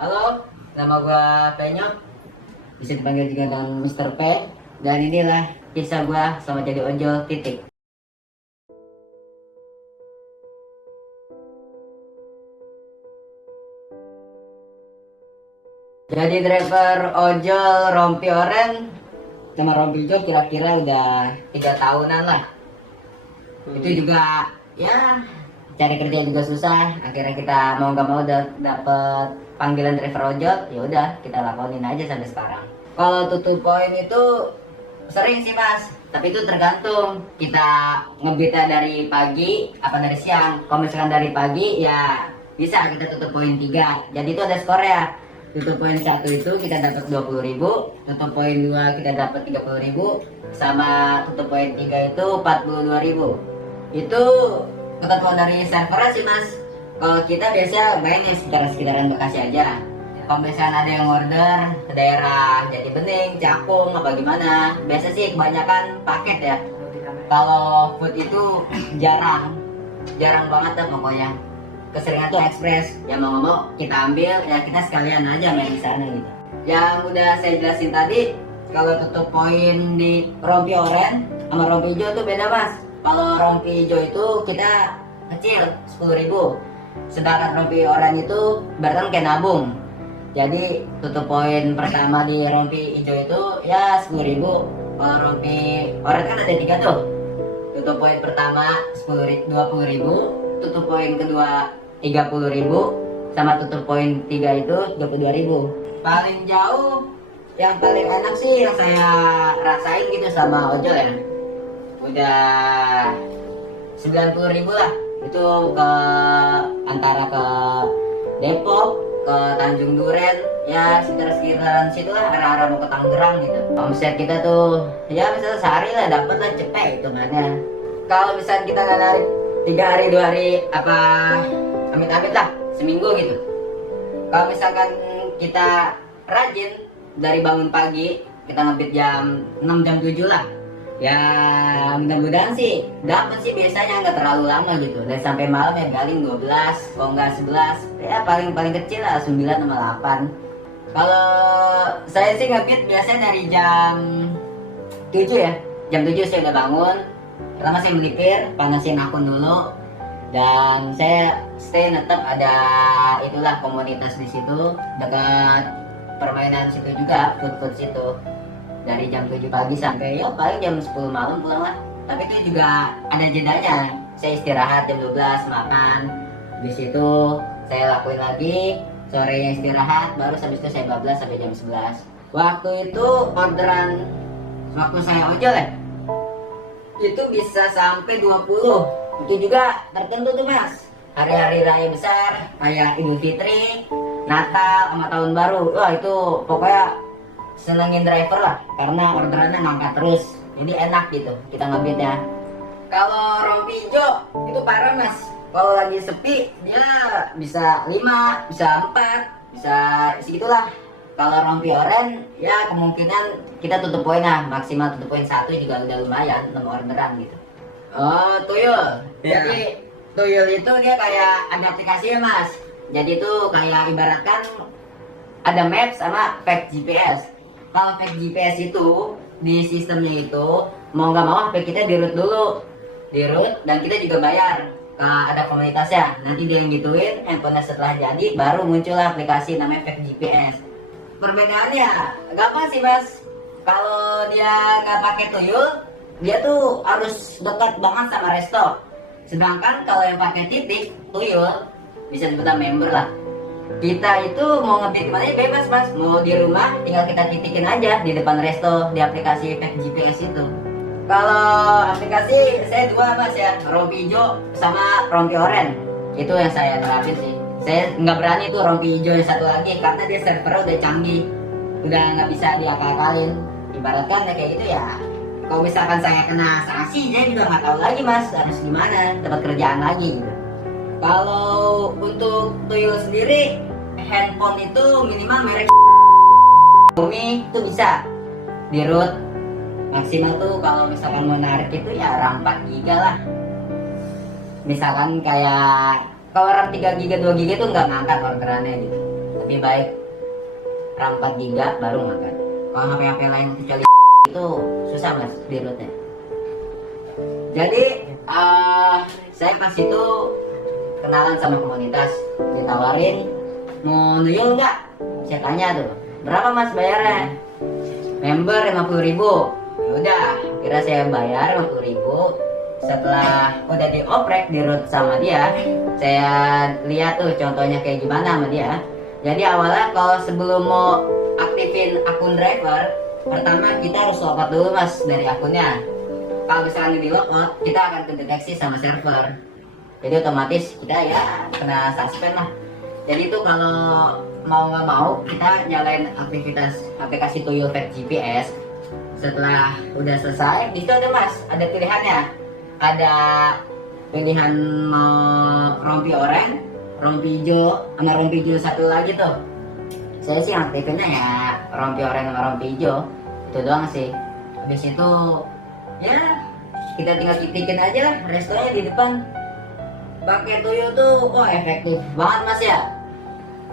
Halo, nama gua Penyot, bisa dipanggil juga dengan Mister P. Dan inilah kisah gua sama jadi ojol titik. Jadi driver ojol rompi oren sama rompi hijau kira-kira udah 3 tahunan lah. Itu juga ya cari kerja juga susah. Akhirnya kita mau nggak mau dapet panggilan driver ojol, ya udah kita lakonin aja sampai sekarang. Kalau tutup poin itu sering sih mas, tapi itu tergantung kita ngebitnya dari pagi apa dari siang. Kalau misalkan dari pagi ya bisa kita tutup poin 3, jadi itu ada skor ya. Tutup poin 1 itu kita dapat 20.000, tutup poin 2 kita dapat 30.000, sama tutup poin 3 itu 42.000. Itu ketentuan dari server sih mas. Kalau kita biasa mainnya sekitaran Bekasi aja. Kalau misalnya ada yang order ke daerah Jati Bening, Cakung, apa gimana, biasa sih kebanyakan paket ya. Kalau food itu jarang banget lah pokoknya. Keseringan tuh ekspres, ya mau nggak mau kita ambil, ya kita sekalian aja main di sana gitu. Yang udah saya jelasin tadi, kalau tutup poin di rompi oren sama rompi hijau tuh beda mas. Kalau rompi hijau itu kita kecil 10.000, sedangkan rompi oren itu berarti kayak nabung. Jadi tutup poin pertama di rompi hijau itu ya 10.000. Kalau rompi oren kan ada 3 tuh. Tutup poin pertama 20.000, tutup poin kedua 30.000, sama tutup poin 3 itu 22.000. Paling jauh yang paling enak sih yang saya rasain gitu sama ojol ya, udah 90.000 lah. Itu ke antara ke Depok, ke Tanjung Duren, ya sekitaran situ lah, arah-arah mau ke Tangerang gitu. Omset kita tuh ya misalnya sehari lah dapat lah cepet hitungannya. Kalau misalnya kita nggak narik 3 hari 2 hari apa amit-amit lah seminggu gitu. Kalau misalkan kita rajin dari bangun pagi, kita ngebit jam 6 jam 7 lah, ya mudah-mudahan sih dapat sih, biasanya nggak terlalu lama gitu, dan sampai malam ya paling 12, kalau nggak 11, ya paling kecil lah 9 sama 8. Kalau saya sih ngebit biasanya dari jam 7 ya, jam 7 saya udah bangun. Pertama saya melipir, panasin akun dulu, dan saya stay tetap ada itulah komunitas di situ dekat permainan situ juga, food situ. Dari jam 7 pagi sampai ya paling jam 10 malam pulang lah. Tapi itu juga ada jedanya. Saya istirahat jam 12 makan. Di situ saya lakuin lagi, sorenya istirahat, baru habis itu saya bablas sampai jam 11. Waktu itu orderan waktu saya ojol ya, itu bisa sampai 20. Itu juga tertentu tuh mas, hari-hari raya besar kayak Idul Fitri, Natal, sama Tahun Baru. Wah itu pokoknya senengin driver lah, karena orderannya ngangkat terus, jadi enak gitu kita ngebitnya. Kalau rompi hijau itu parah mas, kalau lagi sepi dia bisa 5, bisa 4, bisa segitulah. Kalau rompi oren ya kemungkinan kita tutup poin lah, maksimal tutup poin 1 juga udah lumayan 6 orderan gitu. Oh tuyul, jadi tuyul itu dia kayak ada aplikasinya mas. Jadi itu kayak ibaratkan ada map sama fake GPS. Kalau fake GPS itu di sistemnya itu mau nggak mau HP kita di root dulu, dan kita juga bayar ke ada komunitasnya. Nanti dia yang gituin handphonenya, setelah jadi baru muncul aplikasi namanya fake GPS. Perbedaannya gampang sih mas. Kalau dia nggak pakai tuyul, dia tuh harus dekat banget sama resto. Sedangkan kalau yang pakai titik tuyul, bisa disebut member lah. Kita itu mau ngebit kemana bebas mas, mau di rumah tinggal kita titikin aja di depan resto di aplikasi fake GPS itu. Kalau aplikasi saya 2 mas ya, rompi hijau sama rompi oren, itu yang saya terapin sih. Saya nggak berani tuh rompi hijau yang satu lagi, karena dia servernya udah canggih, udah nggak bisa diakal-akalin. Ibaratkan ya kayak gitu ya, kalau misalkan saya kena sanksi, saya juga nggak tahu lagi mas harus gimana, dapat kerjaan lagi gitu. Kalau untuk tuyul sendiri, handphone itu minimal merek Xiaomi itu bisa di root. Maksimal tuh kalau misalkan mau narik itu ya RAM 4 GB lah. Misalkan kayak kalau RAM 3 GB 2 GB itu nggak ngangkat orderannya gitu. lebih baik RAM 4 GB baru makan. Kalau HP-HP lain kecuali itu susah mas di rootnya. Jadi saya pas itu kenalan sama komunitas, ditawarin mau nuyul nggak? Saya tanya tuh, berapa mas bayarnya? Member 50.000. Udah, kira saya bayar 50.000. Setelah udah dioprek di root sama dia, saya lihat tuh contohnya kayak gimana sama dia. Jadi awalnya kalau sebelum mau aktifin akun driver, pertama kita harus logout dulu mas dari akunnya. Kalau misalnya di logout, kita akan terdeteksi sama server. Jadi otomatis kita ya kena suspend lah. Jadi itu kalau mau nggak mau kita nyalain aktivitas aplikasi Tuyul Vet GPS. Setelah udah selesai, di situ ada mas, ada pilihannya. Ada pilihan mau rompi oranye, rompi hijau, sama rompi hijau satu lagi tuh. Saya sih aktifinnya ya rompi oranye sama rompi hijau, itu doang sih. Habis itu ya kita tinggal titikin aja lah restonya di depan. Pakai Tuyul tuh, oh efektif banget mas ya.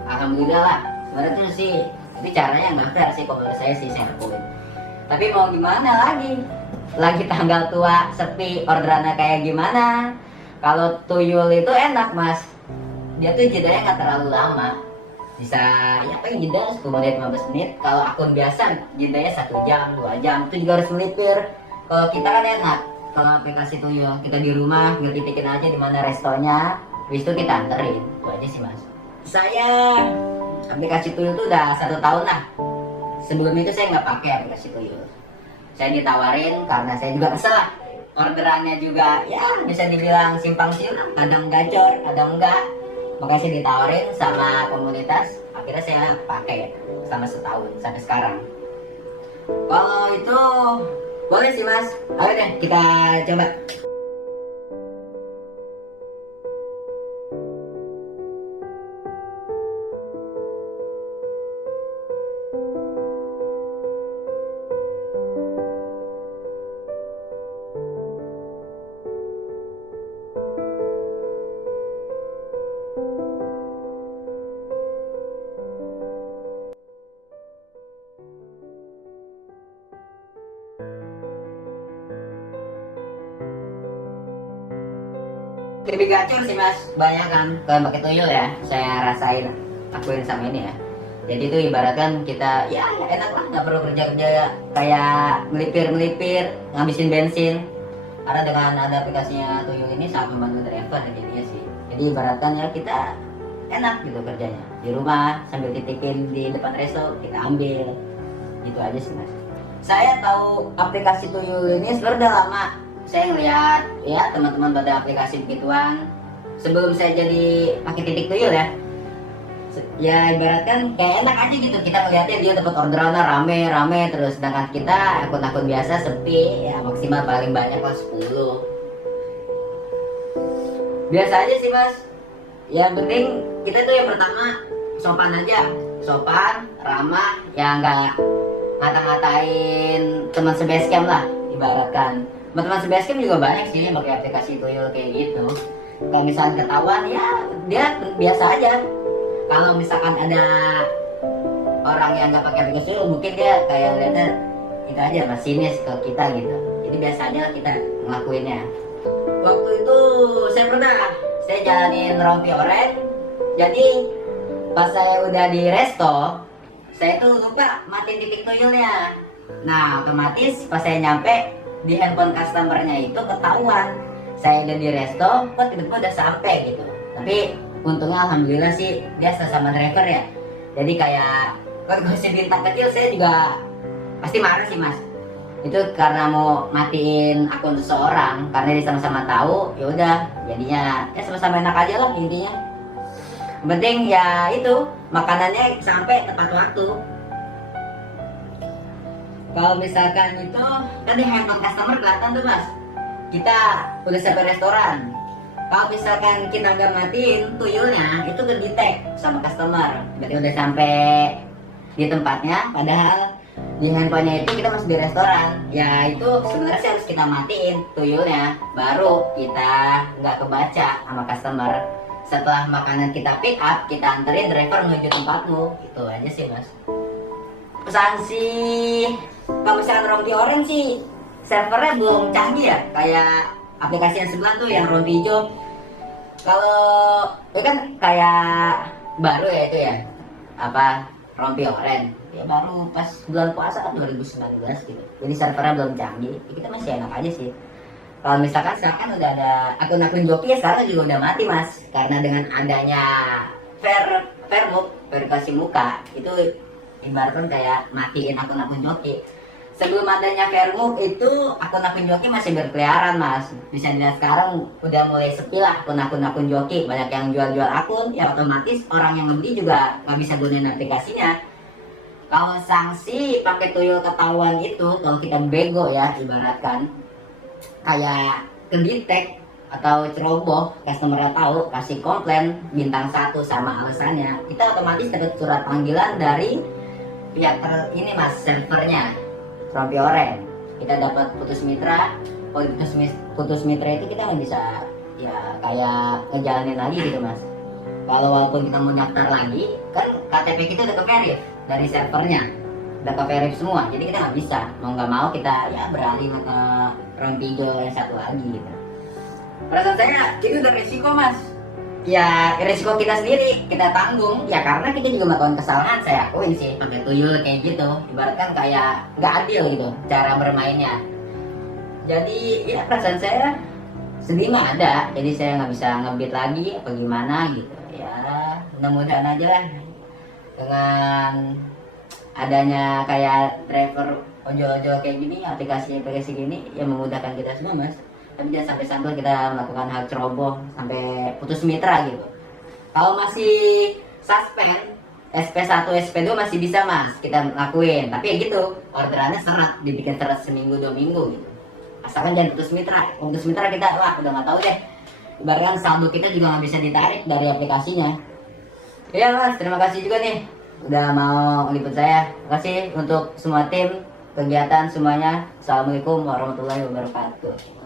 Alhamdulillah lah. Sebenarnya tuh sih, tapi caranya nggak fair sih kalau menurut saya sih, saya lakuin. Tapi mau gimana lagi tanggal tua, sepi, orderannya kayak gimana. Kalau Tuyul itu enak mas, dia tuh jedanya nggak terlalu lama, bisa ya paling jeda 10 menit 15 menit. Kalau akun biasa jedanya 1 jam 2 jam, itu juga harus melipir. Kalau kita kan enak, kalau aplikasi Tuyul kita di rumah tinggal titikin aja di mana restonya, habis itu kita anterin. Itu aja sih mas. Saya aplikasi Tuyul tuh udah 1 tahun lah. Sebelum itu saya nggak pakai aplikasi Tuyul. Saya ditawarin karena saya juga kesel lah. Orderannya juga ya bisa dibilang simpang siur, kadang gacor, kadang enggak. Makanya saya ditawarin sama komunitas, akhirnya saya pakai selama 1 tahun sampai sekarang. Kalau itu boleh sih mas, ayo deh kita coba. Lebih gacor sih mas, banyak kan kalau pakai Tuyul ya, saya rasain lakuin sama ini ya. Jadi itu ibaratkan kita ya enak lah, nggak perlu kerja kayak melipir ngabisin bensin. Karena dengan ada aplikasinya Tuyul ini sangat membantu driver jadinya sih. Jadi ibaratkan ya kita enak gitu kerjanya di rumah sambil titipin di depan resto kita ambil, gitu aja sih mas. Saya tahu aplikasi Tuyul ini sebenarnya udah lama. Saya lihat ya teman-teman pada aplikasi begituan sebelum saya jadi pakai titik Tuyul ya. Ya ibaratkan kayak enak aja gitu, kita ngeliatnya dia dapat orderannya rame terus, sedangkan kita akun-akun biasa sepi ya, maksimal paling banyak lah 10. Biasa aja sih mas. Ya penting kita tuh yang pertama sopan aja, sopan, ramah, ya nggak ngata-ngatain teman sebasecamp lah ibaratkan. Teman-teman sebasecamp juga banyak sih yang pakai aplikasi Tuyul kayak gitu. Kalau misalnya ketahuan ya dia biasa aja. Kalau misalkan ada orang yang nggak pakai aplikasi Tuyul, mungkin dia kayak lihatnya itu aja masinis ke kita gitu. Jadi biasa aja kita ngelakuinnya. Waktu itu saya jalanin rompi oranye. Jadi pas saya udah di resto, saya tuh lupa matiin titik Tuyulnya. Nah otomatis pas saya nyampe di handphone customernya itu ketahuan saya udah di resto, kok tiba-tiba udah sampai gitu. Tapi untungnya alhamdulillah sih dia sama driver ya. Jadi kayak kalau si bintang kecil saya juga pasti marah sih mas. Itu karena mau matiin akun seseorang karena dia sama-sama tahu, ya udah jadinya ya sama-sama enak aja lah intinya. Yang penting ya itu makanannya sampai tepat waktu. Kalau misalkan itu kan di handphone customer kelihatan tuh mas, kita udah sampai restoran. Kalau misalkan kita nggak matiin Tuyulnya, itu ke detect sama customer, berarti udah sampai di tempatnya. Padahal di handphonenya itu kita masih di restoran. Ya itu sebenarnya sih harus kita matiin Tuyulnya, baru kita nggak kebaca sama customer. setelah makanan kita pick up, kita anterin driver menuju tempatmu. Itu aja sih mas. Pesan sih, kalau misalkan rompi oren sih servernya belum canggih ya, kayak aplikasi yang sebelah tuh yang rompi hijau. Kalau itu kan kayak baru ya itu ya, apa rompi oren ya, baru pas bulan puasa kan 2019 gitu, jadi servernya belum canggih ya, kita masih enak aja sih. Kalau misalkan sekarang udah ada akun-akun joki ya, sekarang juga udah mati mas, karena dengan adanya verifikasi muka itu ibaratkan kayak matiin akun-akun joki. Sebelum adanya Vermove itu akun-akun joki masih berkeliaran mas. Bisa dilihat sekarang udah mulai sepi lah akun-akun joki. Banyak yang jual-jual akun, ya otomatis orang yang ngebeli juga nggak bisa gunain aplikasinya. Kalau sanksi pakai tuyul ketahuan itu, kalau kita bego ya ibaratkan, kayak kedetek atau ceroboh, customer tahu, kasih komplain bintang 1 sama alasannya, kita otomatis dapat surat panggilan dari pihak ini mas, servernya rompi oren. Kita dapat putus mitra. Kalau putus mitra itu kita nggak bisa ya kayak ngejalanin lagi gitu mas. Kalau walaupun kita mau nyaftar lagi, kan KTP kita udah ke-verif dari servernya, udah ke-verif semua, jadi kita nggak bisa, mau nggak mau kita ya beralih ke rompi hijau yang satu lagi gitu. Perasaan saya itu udah resiko mas, ya resiko kita sendiri kita tanggung ya, karena kita juga melakukan kesalahan. Saya akuin sih pakai tuyul kayak gitu, ibaratkan kayak nggak adil gitu cara bermainnya. Jadi ya perasaan saya sedih mah ada, jadi saya nggak bisa ngebit lagi apa gimana gitu ya. Mudah-mudahan aja lah dengan adanya kayak driver ojol-ojol kayak gini, aplikasi gini ya memudahkan kita semua mas. Tapi jangan sampai kita melakukan hal ceroboh sampai putus mitra gitu. Kalau masih suspend SP1 SP2 masih bisa mas kita lakuin, tapi ya gitu orderannya seret, dibikin seret seminggu 2 minggu gitu, asalkan jangan putus mitra. Putus mitra kita wah udah nggak tahu deh, ibaratkan saldo kita juga nggak bisa ditarik dari aplikasinya. Ya mas, terima kasih juga nih udah mau meliput saya. Terima kasih untuk semua tim kegiatan semuanya. Assalamualaikum warahmatullahi wabarakatuh.